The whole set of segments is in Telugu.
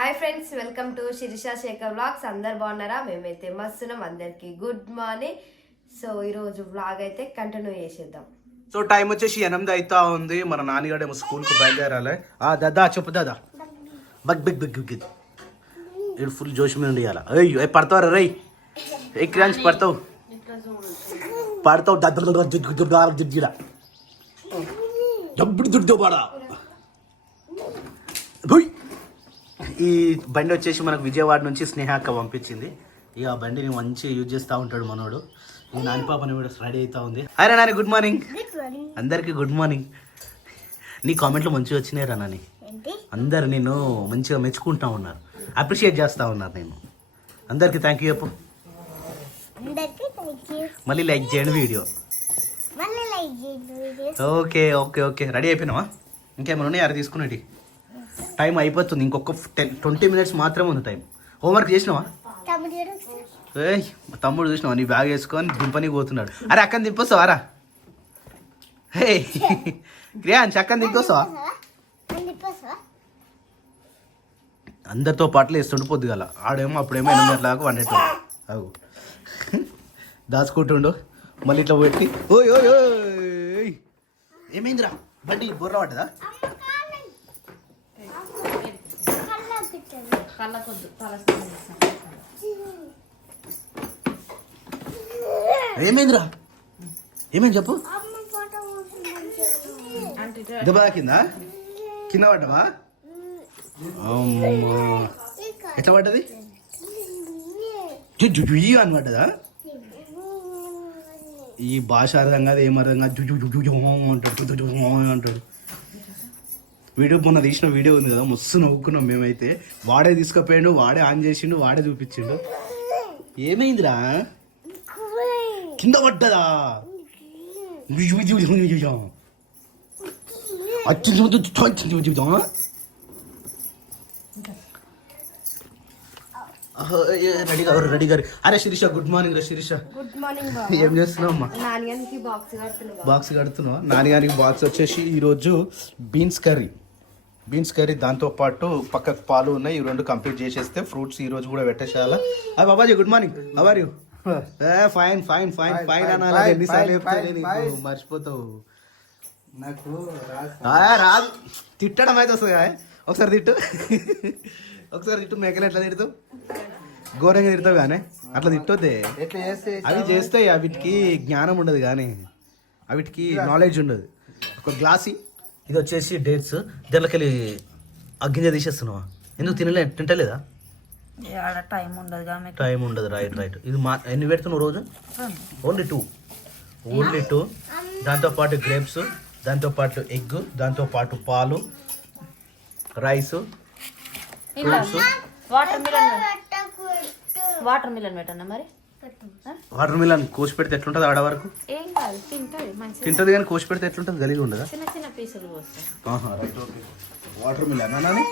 Hi friends, welcome to Shirisha Shekhar vlogs. అందరు బాగున్నారా? మేమైతే మస్తున్నాం. అందరికి గుడ్ మార్నింగ్. సో ఈరోజు వ్లాగ్ అయితే కంటిన్యూ చేసేద్దాం. సో టైం వచ్చేసి 8 అవుతా ఉంది. మన నాన్నగాడేమో స్కూల్కి బయలుదేరాలి. దాదా చెప్పు దాదా. బగ్ బిగ్ బిగ్ బిగ్ ఇడు ఫుల్ జోష్ మీద ఉండియాల. అయ్యో పడతావు రై క్రాంచ్ పడతావు డబ్బుడు దుడ్డు పడా. ఈ బండి వచ్చేసి మనకు విజయవాడ నుంచి స్నేహాక్క పంపించింది. ఇక ఆ బండిని మంచిగా యూజ్ చేస్తూ ఉంటాడు మనోడు. ఈ నాని పాపని కూడా రెడీ అవుతా ఉంది. అరే నాని గుడ్ మార్నింగ్. అందరికీ గుడ్ మార్నింగ్. నీ కామెంట్లు మంచిగా వచ్చినాయి రా నాని. అందరు నేను మంచిగా మెచ్చుకుంటా ఉన్నారు, అప్రిషియేట్ చేస్తూ ఉన్నారు. నేను అందరికీ థ్యాంక్ యూ చెప్పు. మళ్ళీ లైక్ చేయండి video. Okay okay okay ready అయిపోయినావా? ఇంకేమైనా ఉన్నాయి అరే తీసుకునేటి? టైం అయిపోతుంది, ఇంకొక 20 minutes మాత్రమే ఉంది టైం. హోంవర్క్ చేసినావా? తమ్ముడు చూసినావా? నీ బ్యాగ్ వేసుకొని దింపని పోతున్నాడు. అరే అక్కని దింపొస్తావా రా? హే క్రియాన్స్ అక్కని దింపొస్తావా? అందరితో పాటలు వేస్తుండే పొద్దుగాల. ఆడేమో అప్పుడేమో 8 గంటలకు వండేటో అవు దాచుకుంటుండు. మళ్ళీ ఇట్లా పెట్టి ఓయ్ ఓయ్ ఓయ్ ఏమైందిరా? బండి బొర్ర పడ్డదా? ఏమైందిరా? ఏమైంది చెప్పు. దెబ్బ కింద కింద పడ్డావా? ఎట్లా పడ్డది? అని పడ్డదా? ఈ భాష అర్థం కాదు, ఏం అర్థం కాదు. అంటాడు. వీడియో మొన్న తీసిన వీడియో ఉంది కదా, మస్తు నవ్వుకున్నాం మేమైతే. వాడే తీసుకుపోయాడు, వాడే ఆన్ చేసిండు, వాడే చూపించిండు. ఏమైందిరా? కింద పడ్డదా? రెడీ గారు. అరే శిరీష గుడ్ మార్నింగ్ రా. Shirisha good morning. ఏం చేస్తున్నావు అమ్మా? నాన్నగారికి బాక్స్ కడుతున్నావా? నాన్నగారికి బాక్స్ వచ్చేసి ఈరోజు బీన్స్ కర్రీ, దాంతోపాటు పక్కకు పాలు ఉన్నాయి. ఈ 2 కంప్లీట్ చేసేస్తే ఫ్రూట్స్ ఈ రోజు కూడా పెట్టేసేయాలా. బాబాజీ good morning. How are you? Fine fine fine fine అనాలి. ఎన్నిసార్లు చెప్తానే నీకు మర్చిపోతావు. నాకు రాదు, తిట్టడం అయితే వస్తుంది కదా. ఒకసారి తిట్టు. మేకలు ఎట్లా తిడతావు? ఘోరంగా తిడతావు కానీ అట్లా తిట్టొద్దే. అవి చేస్తాయి, అవిటికి జ్ఞానం ఉండదు కానీ అవిటికి నాలెడ్జ్ ఉండదు. ఒక గ్లాసి ఇది వచ్చేసి డేట్స్. దీనిలోకి గింజ తీసేస్తున్నావా? ఎందుకు తింటలేదా? టైం ఉండదు. రైట్. ఇది ఎన్ని పెడుతున్నావు రోజు? Only two. దాంతోపాటు గ్రేప్స్, దాంతోపాటు ఎగ్, దాంతోపాటు పాలు, రైస్, ఫ్రూట్స్. వాటర్ మిలన్ పెట్టన్నా మరి. వాటర్ మిలన్ కోసి పెడితే ఎట్లుంటుంది? ఆడ వరకు ఏం కాదు, తింటది కానీ కోసి పెడితే ఎట్లుంటుంది? గలీగా ఉండదా? చిన్న చిన్న పీసులు వస్తాయి. వాటర్ మిలన్ అన్నాని.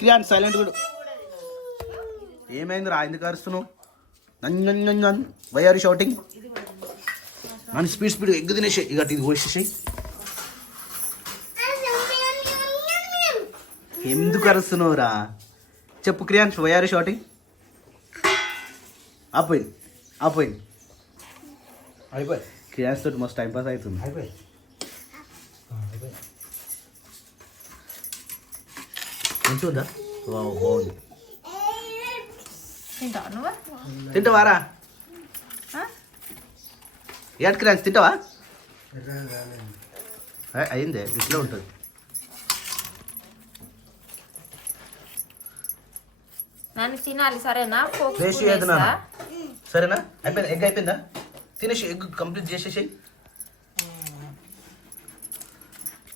క్రియాన్ సైలెంట్ కూడా. ఏమైంది రా? ఎందుకు అరుస్తున్నావు? Why are you shouting? నన్ను స్పీడ్ ఎగ్గు తినేసాయి. ఇక ఇది కోసేసాయి. ఎందుకు అరుస్తున్నావు రా? చెప్పు Kriyansh, why are you shouting? అయిపోయింది. క్రియాన్స్ తోటి మస్తు టైంపాస్ అవుతుంది. ఉంటుందా? బాగుంది. తింటావారా? ఏడు క్రియాన్స్ తింటావా? అయిందే, ఇట్లా ఉంటుంది. నన్ను తినాలి సరేనా? సరేనా? అయిపోయింది. ఎగ్ అయిపోయిందా? తినేసి ఎగ్ కంప్లీట్ చేసేసి.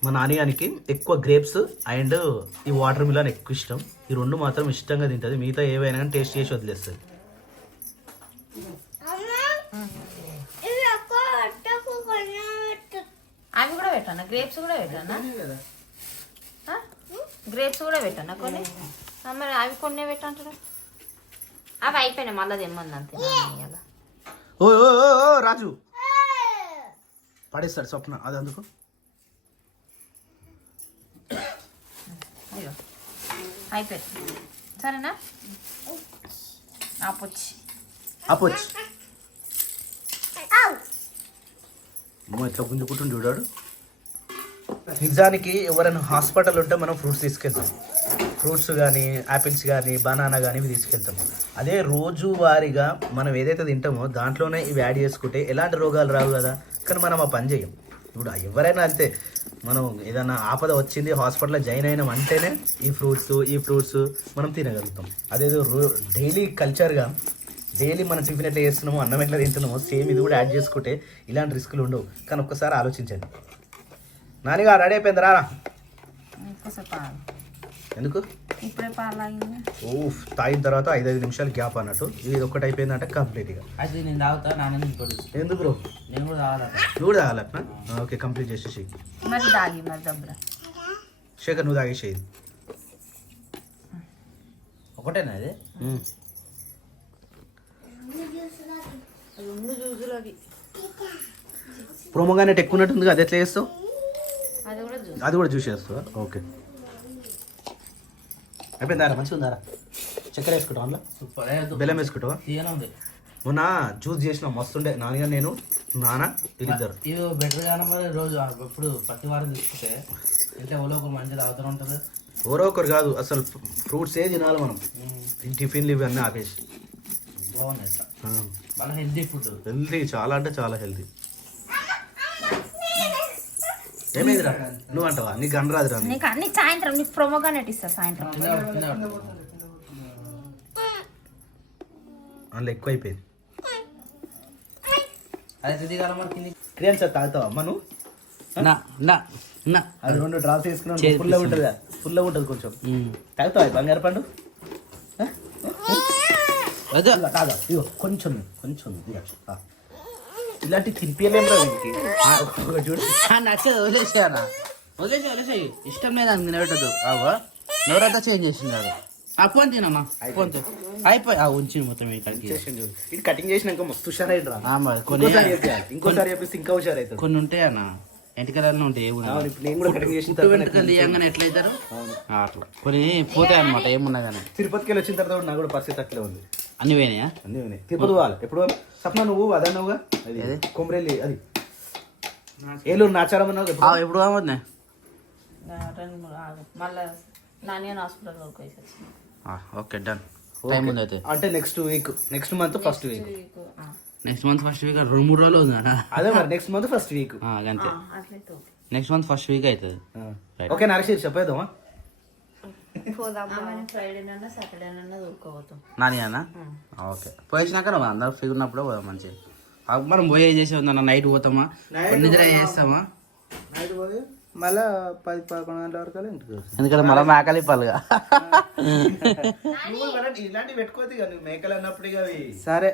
మా నాన్నగానికి ఎక్కువ గ్రేప్స్ అండ్ ఈ వాటర్ మిలన్ ఎక్కువ ఇష్టం. ఈ 2 మాత్రం ఇష్టంగా తింటుంది. మిగతా ఏవైనా కానీ టేస్ట్ చేసి వదిలేస్తుంది. అవి కూడా పెట్టానా? గ్రేప్స్ కూడా పెట్టానా? కొన్ని మరి అవి కొన్ని పెట్టంటారు. అవి అయిపోయినాయి, మళ్ళీ తెమ్మంది అంతే. ఓ రాజు పడేస్తాడు స్వప్న. అది అందుకు అయిపోయింది సరేనా ఆపొచ్చి అపోచ్ ఎట్లా గుంజుకుంటుండు చూడాడు. నిజానికి ఎవరైనా హాస్పిటల్ ఉంటే మనం ఫ్రూట్స్ తీసుకెళ్తాం. ఫ్రూట్స్ కానీ యాపిల్స్ కానీ బనానా కానీ ఇవి తీసుకెళ్తాం. అదే రోజువారీగా మనం ఏదైతే తింటామో దాంట్లోనే ఇవి యాడ్ చేసుకుంటే ఎలాంటి రోగాలు రావు కదా. కానీ మనం ఆ పని చేయం. ఇప్పుడు ఎవరైనా అంతే, మనం ఏదైనా ఆపద వచ్చింది హాస్పిటల్లో జాయిన్ అయినాం అంటేనే ఈ ఫ్రూట్స్ మనం తినగలుగుతాం. అదేదో డైలీ కల్చర్గా డైలీ మనం టిఫిన్ ఎట్లా చేస్తున్నామో అన్నం ఎట్లా తింటున్నామో సేమ్ ఇది కూడా యాడ్ చేసుకుంటే ఇలాంటి రిస్కులు ఉండవు. కానీ ఒక్కసారి ఆలోచించండి. నానిగా రెడీ అయిపోయింది రారా. ఎందుకు ఇప్పుడే పాలాగింది. తాగిన తర్వాత 5 నిమిషాలు గ్యాప్ అన్నట్టు. ఇది ఒక్కటి అయిపోయిందంటే కంప్లీట్గా. అయితే నేను తాగుతా నాన్న ఎందుకు బ్రో? నేను కూడా తాగాలట. నువ్వు కూడా తాగాలట్నా? ఓకే, కంప్లీట్ చేసేసి. మరి తాగి మరి దబ్బురా శేఖర్ నువ్వు తాగేసేది. ఒకటేనా ఇది? ప్రోమోగానే ఎక్కువ ఉన్నట్టుంది, అది ఎట్లా చేస్తావు? అది కూడా జ్యూస్ చేస్తావా? ఓకే అయిపోయిందారా? మంచిగా ఉందారా? చక్కెర వేసుకుంటావా? అందులో సూపర్. బెల్లం వేసుకుంటావా? తీయనే ఉంది. మొన్న జ్యూస్ చేసిన మస్తుండే. నాన్నగా నేను వీళ్ళిద్దరు ఇది బెటర్ గానే మరి రోజు ఎప్పుడు ప్రతి వారం తీసుకుంటే అంటే ఎవరో ఒకరు మంచిగా తాగుతూ ఉంటుంది. ఎవరో ఒకరు కాదు, అసలు ఫ్రూట్స్ ఏ తినాలి మనం. టిఫిన్లు ఇవి అన్నీ ఆపేసి. బాగున్నాయి ఇట్లా బాగా హెల్తీ ఫుడ్. హెల్తీ, చాలా అంటే చాలా హెల్తీ. ఏమైందిరా నువ్వు అంటావా? నీకు గనరాదురా? నీకు అన్ని సాయంత్రం నీకు ప్రొమోగానే ఇస్తా సాయంత్రం. అందులో ఎక్కువ అయిపోయింది. అదే దిగాల మరి కింది క్రియాన్ సార్ తాగుతావా అమ్మ నువ్వు? అది 2 డ్రాప్స్ వేసుకున్నాను. ఫుల్గా ఉంటుంది, ఫుల్గా ఉంటుంది కొంచెం. తాగుతావా బంగారు పండు? కాదా ఇగో కొంచెం కొంచెం ఇలాంటి తినిపించలేము రా వీటికి. చూడు నచ్చదు, వదిలేసేయనా? వదిలేసేయి. ఇష్టం లేదు అని తినబెట్టదు. ఎవరైతే చేంజ్ చేసినారు. ఫోన్ తినమ్మా, ఫోన్ అయిపోయి ఉంచి మొత్తం ఇక్కడికి. ఇది కటింగ్ చేసినాక మస్తు హుషారు అయ్యింది రా. ఇంకోసారి చెప్పేసి ఇంకా హుషారు అవుతుంది. కొన్ని ఉంటాయి అన్న వెంటకలన్నీ ఉంటాయి. నేను కూడా కటింగ్ చేసిన వెంటకలు తీయంగానే ఎట్లయితారు అట్లా కొన్ని పోతాయి అనమాట. ఏమున్నా కానీ తిరుపతికి వెళ్ళి వచ్చిన తర్వాత నాకు కూడా పరిస్థితి అట్లే ఉంది. అన్ని పోయినాయా? అన్ని పోయినాయి. తిరుపతి పోవాలి ఎప్పుడు? సప్న నువ్వు అదన్నావుగా, అది కొమరేలి, అది ఏలూరు నాచారం అన్నావు ఎప్పుడు కావద్దా? మళ్ళీ నాని హాస్పిటల్ వరకు వేసేసి. Okay done. టైం ఉంది అయితే. అంటే next month first week. Next month first week 2-3 రోజులు అవుతుందా? అదే మరి నెక్స్ట్ మంత్ ఫస్ట్ వీక్ అంతే. నెక్స్ట్ మంత్ ఫస్ట్ వీక్ అవుతుంది. ఓకే నరశీర్ చెప్పేద్దామా? ఫ్రైడేనన్నా సాటర్డేనన్నా దొరుకోపోతాం. నాని అన్న ఓకే పోయించినాక అందరూ ఫ్రీ ఉన్నప్పుడు మనం మనం పోయి చేసే ఉందన్న. నైట్ పోతామా, నిద్ర చేస్తామా, మళ్ళా 10-11 గంటల వరకు ఇంటికి. ఎందుకంటే మళ్ళీ మేకలు ఇప్పాలిగా. ఇలాంటివి పెట్టుకోవద్దు మేకలు అన్నప్పుడు ఇక అవి. సరే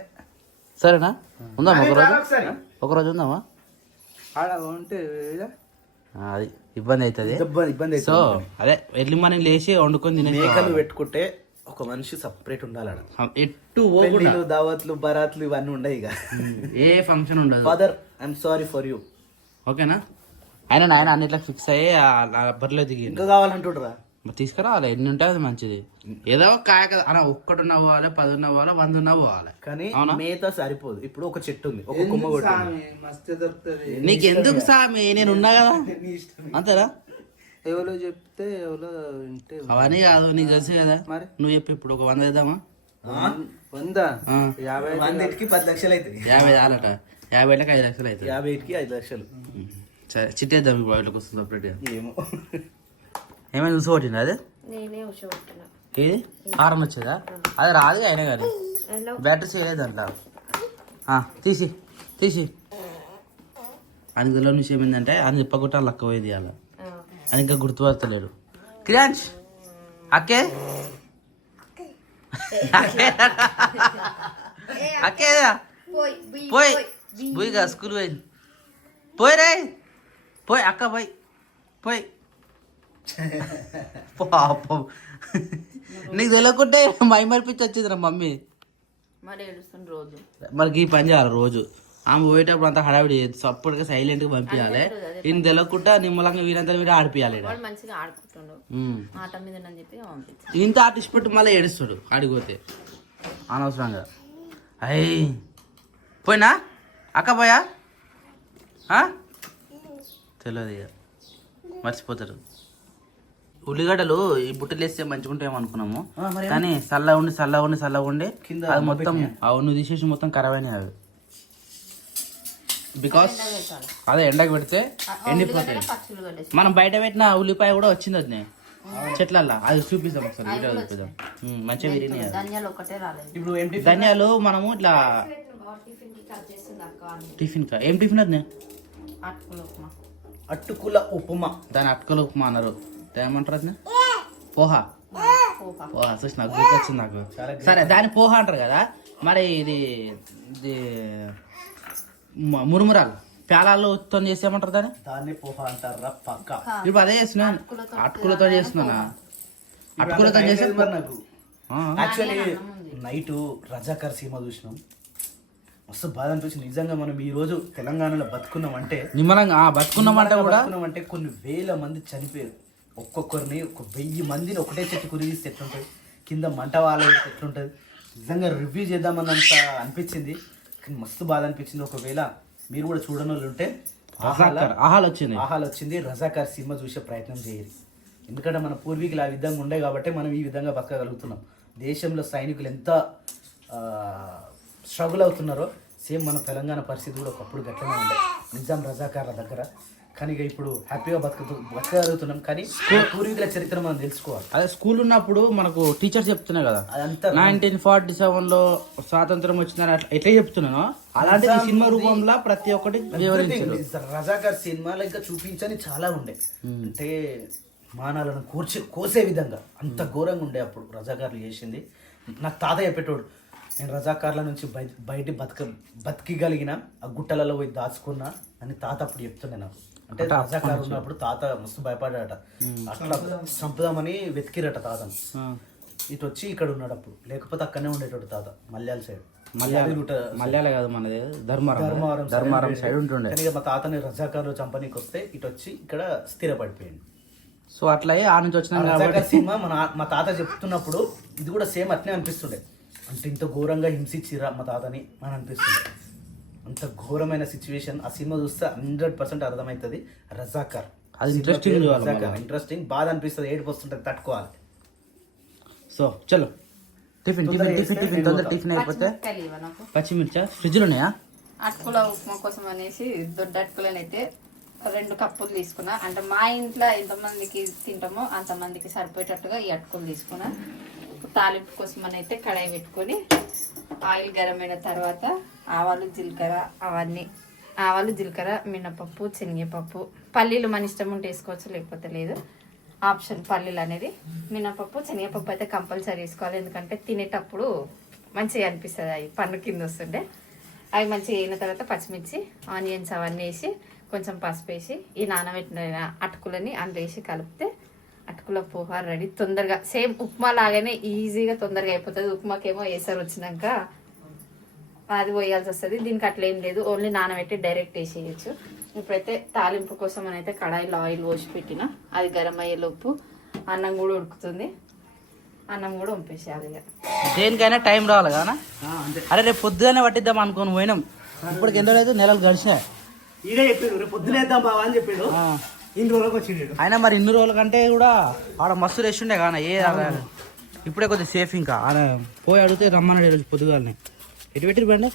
సరేనా? ఉందామా ఒకరోజు ఉందామా? ఉంటే అది ఇబ్బంది అవుతుంది. ఇబ్బంది. సో అదే ఎర్లీ మార్నింగ్ లేచి వండుకొని తినే. మేకలు పెట్టుకుంటే ఒక మనిషి సపరేట్ ఉండాలి. ఎట్టు దావత్లు బరాత్లు ఇవన్నీ ఉండవు ఇక. ఏ ఫంక్షన్ ఉండదు. Father I'm sorry for you. ఓకేనా? ఆయన అన్నిట్లో ఫిక్స్ అయ్యి బర్రెలో దిగి ఇంకా కావాలంటుండ్రా తీసుకురావాలి. ఎన్ని ఉంటాయి అది మంచిది. ఏదో కాయ కదా అన్న, 1 ఉన్నా పోవాలి, 10 ఉన్నా పోవాలి, 100 ఉన్నా పోవాలి. కానీ మేత సరిపోదు. ఇప్పుడు ఒక చెట్టు ఉంది, ఒక కొమ్మ మస్తు దొరుకుతుంది. నీకు ఎందుకు సామి? నేను ఉన్నా కదా అంతేనా? ఎవరో చెప్తే ఎవరో వింటే అవన్నీ కాదు, నీకు తెలుసు కదా. నువ్వు చెప్పి ఇప్పుడు ఒక 100 వేద్దామా? 100 50కి 10 లక్షలు అవుతుంది. 50 చాలట. 50 5 లక్షలు అవుతుంది. 50కి 5 లక్షలు. సరే చిట్టేద్దాం ఇప్పుడు వీళ్ళకి వస్తుంది సపరేట్. ఏమో ఏమైనా చూసుకోవచ్చింది అదే ఏది కారం వచ్చేదా? అది రాదు అయినా కానీ బ్యాటరీ చేయలేదు అంట. తీసి అందులో నుంచి ఏమైందంటే అది ఇప్పగొట్ట లక్క పోయింది అలా. అది ఇంకా గుర్తుపడతలేడు. క్రియాంష్ అక్కే అక్కేదా పోయి పోయిగా స్కూల్ పోయింది. పోయి రే పోయి అక్క పోయి పాపం నీకు తెలియకుంటే మైమర్పించి వచ్చింది రా మమ్మీ. మరి ఏడుస్తుంది రోజు. మరి ఈ పని చేయాలి రోజు. ఆమె పోయేటప్పుడు అంతా హడావిడి సపోర్ట్గా సైలెంట్గా పంపించాలి ఈయన తెలియకుండా నిమ్మలంగా వీరంతా వీడు ఆడిపియాలి ఈడ. వాడు మంచిగా ఆడుకుంటుండు ఆట మీద అని చెప్పి పంపించాను. ఇంత ఆర్టిస్ట్ పెట్టి మళ్ళీ ఏడుస్తాడు ఆడిపోతే అనవసరంగా. అయ్యి పోయినా అక్క పోయా తెలియదు ఇక మర్చిపోతారు. ఉల్లిగడ్డలు ఈ బుట్టలు వేస్తే మంచిగా ఉంటాయేమో అనుకున్నాము కానీ చల్లగా ఉండి అది మొత్తం నువ్వు తీసేసి మొత్తం ఖరాబ్ అయినాయి అవి. బికాస్ అదే ఎండకు పెడితే ఎండిపోతాయి. మనం బయట పెట్టిన ఉల్లిపాయ కూడా వచ్చింది అది చెట్లల్లో, అది చూపిస్తాం ఒకసారి వీడియో చూపిద్దాం. మంచిగా విరిగినాయి. ధనియాలు ఒకటే రాలేదు. ఇప్పుడు ధనియాలు మనము ఇట్లా టిఫిన్ కా ఏం టిఫిన్ అది అట్టుకుల ఉప్మా, దాని అటుకల ఉప్మా అన్నారు. ఏమంటారు అది పోహా చూసి నాకు గుర్తొచ్చింది నాకు. సరే దాని పోహా అంటారు కదా, మరి ఇది మురుమురాలు ప్యాలాల్లో ఉత్తం చేసి ఏమంటారు దాన్ని పోహా అంటారా పక్క. ఇప్పుడు అదే చేస్తున్నాను, అటుకులతో చేస్తున్నానా, అటుకులతో చేసేది మరి నాకు యాక్చువల్లీ నైట్ రజాకర్ సినిమా చూసినాం, మస్తు బాధ అనిపించింది. నిజంగా మనం ఈ రోజు తెలంగాణలో బతుకున్నామంటే నిమ్మలంగా బతుకున్నామంటే కూడా బతుకున్నామంటే కొన్ని వేల మంది చనిపోయారు. ఒక్కొక్కరిని 1000 మందిని ఒకటే చెట్టు కురిగిస్తే ఎట్లుంటుంది, కింద మంట వాళ్ళకి ఎట్లుంటుంది. నిజంగా రివ్యూ చేద్దామన్నంత అనిపించింది కానీ మస్తు బాధ అనిపించింది. ఒకవేళ మీరు కూడా చూడని వాళ్ళు ఉంటే ఆహాలు వచ్చింది రజాకార్ సినిమా చూసే ప్రయత్నం చేయాలి. ఎందుకంటే మన పూర్వీకులు ఆ విధంగా ఉండే కాబట్టి మనం ఈ విధంగా బతకగలుగుతున్నాం. దేశంలో సైనికులు ఎంత స్ట్రగుల్ అవుతున్నారో సేమ్ మన తెలంగాణ పరిస్థితి కూడా ఒకప్పుడు గట్లనే ఉండే నిజాం రజాకార్ల దగ్గర. కానీ ఇక ఇప్పుడు హ్యాపీగా బతకగలుగుతున్నాం. కానీ పూర్వీకుల చరిత్ర మనం తెలుసుకోవాలి. అదే స్కూల్ ఉన్నప్పుడు మనకు టీచర్స్ చెప్తున్నాయి కదా, అదంతా 1947లో స్వాతంత్రం వచ్చిందని అట్లా ఎట్లా చెప్తున్నాను, అలాంటి సినిమా రూపంలో ప్రతి ఒక్కటి వివరించారు. రజాకార్ సినిమాలో ఇంకా చూపించని చాలా ఉండే, అంటే మానాలను కోసే విధంగా అంత ఘోరంగా ఉండే అప్పుడు రజాకార్లు చేసింది. నాకు తాత చెప్పేటోడు, నేను రజాకార్ల నుంచి బతికిగలిగిన ఆ గుట్టలలో పోయి దాచుకున్నా అని తాత అప్పుడు చెప్తుండే నాకు. అంటే రజాకార్ ఉన్నప్పుడు తాత మస్తు భయపడాడట, అట్లా చంపుదామని వెతికిరట తాతను. ఇటు వచ్చి ఇక్కడ ఉన్నాడు అప్పుడు, లేకపోతే అక్కడనే ఉండేటోడు తాత మల్యాల సైడ్. మల్యాల కాదు మనది ధర్మారం సైడ్ ఉంటుండే. కానీ మా తాతని రజాకార్లు చంపనీకి వస్తే ఇటు వచ్చి ఇక్కడ స్థిరపడిపోయింది. సో అట్లా ఆ నుంచి వచ్చిన రజాకార్ సినిమా మా తాత చెప్తున్నప్పుడు ఇది కూడా సేమ్ అట్నే అనిపిస్తుండే, అంటే ఇంత ఘోరంగా హింసించిరా మా తాతని అని అనిపిస్తుంది. అంత ఘోరమైన సిచ్యువేషన్ ఆ సినిమా చూస్తే 100% అర్థమవుతుంది. రజాకార్ అది ఇంట్రెస్టింగ్ బాధ అనిపిస్తుంది, ఏడుపు వస్తుంటుంది, తట్టుకోవాలి. సో చలో టిఫిన్ తొందర టిఫిన్ అయిపోతే పచ్చిమిర్చా ఫ్రిడ్జ్లో ఉన్నాయా? అటుకుల ఉప్మా కోసం అనేసి దొడ్డ అటుకులనైతే 2 కప్పులు తీసుకున్నా. అంటే మా ఇంట్లో ఎంతమందికి తింటామో అంతమందికి సరిపోయేటట్టుగా ఈ అటుకులు తీసుకున్నా. తాలింపు కోసం అని అయితే కడాయి పెట్టుకొని ఆయిల్ గరం అయిన తర్వాత ఆవాలు జీలకర్ర మినపప్పు శనగపప్పు పల్లీలు మన ఇష్టం ఉంటే వేసుకోవచ్చు, లేకపోతే లేదు, ఆప్షన్ పల్లీలు అనేది. మినపప్పు శనగపప్పు అయితే కంపల్సరీ వేసుకోవాలి, ఎందుకంటే తినేటప్పుడు మంచిగా అనిపిస్తుంది, అవి పన్ను కింద వస్తుండే. అవి మంచిగా అయిన తర్వాత పచ్చిమిర్చి ఆనియన్స్ అవన్నీ వేసి కొంచెం పసుపు వేసి ఈ నానబెట్టిన అటుకులని అందులో వేసి కలిపితే అటుకుల పోహా రెడీ. తొందరగా సేమ్ ఉప్మా లాగానే ఈజీగా తొందరగా అయిపోతుంది. ఉప్మాకేమో వేసారు వచ్చినాక అది పోయాల్సి వస్తుంది, దీనికి అట్లా ఏం లేదు, ఓన్లీ నానబెట్టి డైరెక్ట్ వేసేయచ్చు. ఇప్పుడైతే తాలింపు కోసం అని అయితే కడాయిలో ఆయిల్ పోసి పెట్టిన, అది గరం అయ్యేలోపు అన్నం కూడా ఉడుకుతుంది, అన్నం కూడా వంపేసేయాలి. ఇక దేనికైనా టైం రావాలి కదా. అరే రేపు పొద్దుగానే పట్టిద్దాం అనుకుని పోయినాం, ఇప్పటికి ఎంత లేదు, నెలలు గడిచినాయి. ఇదే చెప్పాడు రేపు పొద్దునేద్దాం బావా అని చెప్పాడు, ఇన్ని రోజులకు వచ్చిండు. అయినా మరి ఇన్ని రోజుల కంటే కూడా ఆడ మస్తు రెస్ట్ ఉండే కానీ ఇప్పుడే కొద్దిగా సేఫ్. ఇంకా ఆడ పోయి అడిగితే రమ్మన్నాడు ఈరోజు పొద్దుగాలని. ఎటు పెట్టి బండి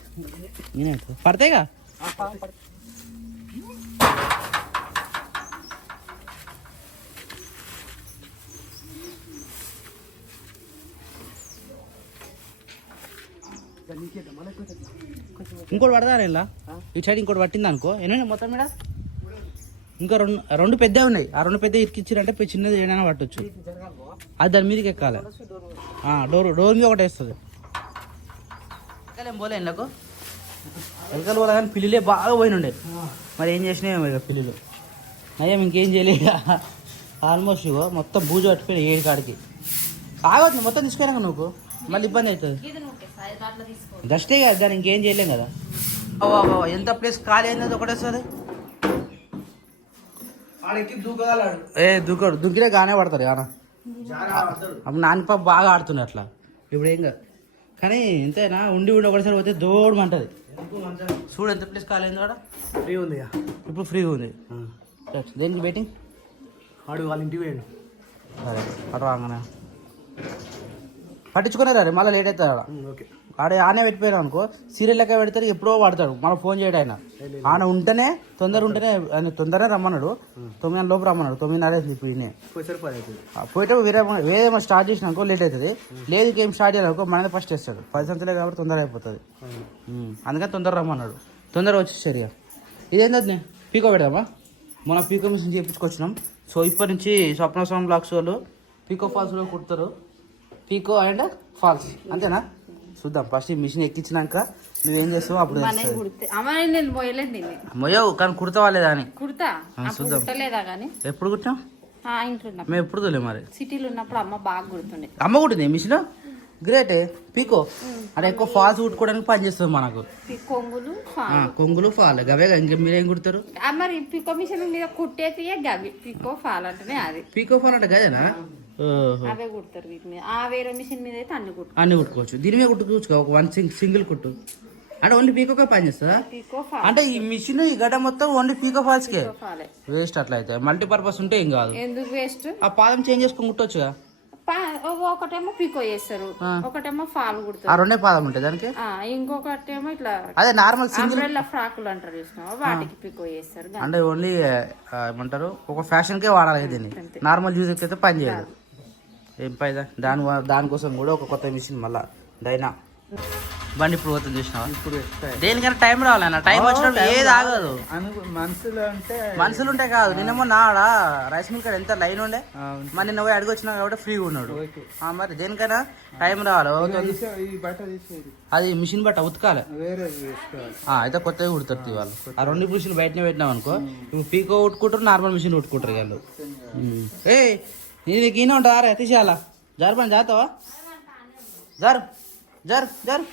నేనే పడతాయిగా. ఇంకోటి పడదా ఇలా ఇటు సైడ్ ఇంకోటి పట్టింది అనుకో, ఎన్ని మొత్తం మీద ఇంకా రెండు పెద్ద ఉన్నాయి. ఆ 2 పెద్ద ఇరికిచ్చారంటే చిన్నది ఏదైనా పట్టొచ్చు. అది దాని మీదకి ఎక్కాలి. డోర్ మీద ఒకటి వేస్తుంది. ఎక్కలేం పోలే ఇళ్ళకు, ఎక్కలు పోలే కానీ పిల్లిలే బాగా పోయినుండే. మరి ఏం చేసినాయి మరి పిల్లులు అయ్యా ఇంకేం చేయలేదు. ఆల్మోస్ట్ మొత్తం బూజు పట్టిపోయి 7 కాడికి ఆగవుతుంది. మొత్తం తీసుకెళ్ళాక నువ్వు మళ్ళీ ఇబ్బంది అవుతుంది. డస్టే కదా దాన్ని ఇంకేం చేయలేం కదా. ఎంత ప్లేస్ ఖాళీ అయింది ఒకటేసారి దూకడు దుంకినే గానే పడతారు కానా అప్పుడు నాని పాప బాగా ఆడుతుండే అట్లా ఇప్పుడు ఏం కాదు కానీ ఎంతైనా ఉండి ఒకటిసారి పోతే దోడమంటది చూడు ఎంత ప్లేస్ ఖాళీ అయింది కూడా ఫ్రీ ఉంది ఇప్పుడు ఫ్రీగా ఉంది దేనికి వెయిటింగ్ వాడు వాళ్ళ ఇంటికి పోయాడు సరే అటు రాగానే పట్టించుకున్నారా రే మళ్ళీ లేట్ అవుతాడు ఓకే ఆడే ఆనే పెట్టిపోయాడు అనుకో సీరియల్ లెక్క పెడతారు ఎప్పుడో వాడతాడు మళ్ళీ ఫోన్ చేయడం ఆయన ఆన ఉంటేనే ఆయన తొందరనే రమ్మన్నాడు 9 లోపు రమ్మన్నాడు 9:30 ఇప్పుడు ఈయనే పోయేటప్పుడు వేరే స్టార్ట్ చేసిన అనుకో లేట్ అవుతుంది లేదు గేమ్ స్టార్ట్ చేయాలనుకో మనది ఫస్ట్ చేస్తాడు 10 సంవత్సరాలే కాబట్టి తొందర అయిపోతుంది అందుకని తొందర రమ్మన్నాడు తొందరగా వచ్చేసారు ఇక ఇదేంటది పీకో పెడదామా మనం పీకో మిషన్ చేయించుకొచ్చినాం సో ఇప్పటి నుంచి స్వప్నస్వామి బ్లాక్స్ వాళ్ళు పీకో ఫాల్స్లో కుడతారు పీకో అండ్ ఫాల్స్ అంతేనా చూద్దాం ఫస్ట్ ఈ మిషన్ ఎక్కించినాక నువ్వేం చేస్తావు అప్పుడు నేను పోయలేదు దీన్ని మొయ్యవు కానీ కుడతావా లేదా అని కుడతా చూద్దాం కుట్టలేదా కానీ ఎప్పుడు కుట్టాం ఇంట్లో మేము ఎప్పుడు తోలే మరి సిటీలో ఉన్నప్పుడు అమ్మ బాగా కుడుతుండే అమ్మ కుట్టింది మిషన్ గ్రేటే పీకో అంటే ఎక్కువ ఫాల్స్ కుట్టుకోవడానికి పని చేస్తుంది మనకు కొంగులు కొంగులు ఫాల్ గవే ఇంకా మీరేం కుడతారు మరి పికో మిషన్ మీద కుట్టేది గవి పికో ఫాల్ అంటేనే అది పీకో ఫాల్ అంటే గదేనా అవే కుడతారు వీటి మీద ఆ వేరే మిషన్ మీద అయితే అన్ని కుట్టుకోవచ్చు దీని మీద కుట్టుకోవచ్చు ఒక 1 సింగిల్ కుట్టు అంటే ఓన్లీ పీకోకే పని చేస్తుందా పికో ఫాల్ అంటే ఈ మిషన్ ఈ గడ్డ మొత్తం ఓన్లీ పీకో ఫాల్స్ కే వేస్ట్ అట్లా అయితే మల్టీపర్పస్ ఉంటే ఏం కాదు ఎందుకు వేస్ట్ ఆ పాదం చేంజ్ చేసుకుని కుట్టొచ్చుగా ఒకటేమో పికో చేస్తారు ఒకటేమో ఫాల్ ఆ కుడతారు రెండే పాదం ఉంటాయి దానికి ఇంకొకటేమో ఇట్లా అదే నార్మల్ సింగిల్ అంబ్రెల్లా ఫ్రాకులు అంటారు చూసినావా వాటికి పికో చేస్తారు అంటే ఓన్లీ ఏమంటారు ఒక ఫ్యాషన్ కే వాడాలి దీన్ని నార్మల్ యూజ్ అయితే పని చేయదు ఏం పైదా దానికోసం కూడా ఒక కొత్త మిషన్ మళ్ళా డైనా బండి ఇప్పుడు పోతుంది చూసినావా ఇప్పుడు దేనికైనా టైం రావాలన్నా టైం వచ్చినప్పుడు ఏది ఆగదు మనుషులు ఉంటాయి కాదు నిన్నేమో నాడ రైస్ మిల్ కాడ ఎంత లైన్ ఉండే మరి నిన్న పోయి అడిగి వచ్చినా కాబట్టి ఫ్రీగా ఉన్నాడు మరి దేనికైనా టైం రావాలి అది మిషన్ బట్ట ఉతకాలి అయితే కొత్తగా కుడుతారు వాళ్ళు ఆ 2 మిషన్లు బయటనే పెట్టినాం అనుకో ఇప్పుడు పీకో ఉట్టుకుంటారు నార్మల్ మిషన్ ఉట్టుకుంటారు వాళ్ళు ఏ నీకు ఈయన ఉంటారా తీసేయాలా జారు పని జాతావా జరు జరు జరు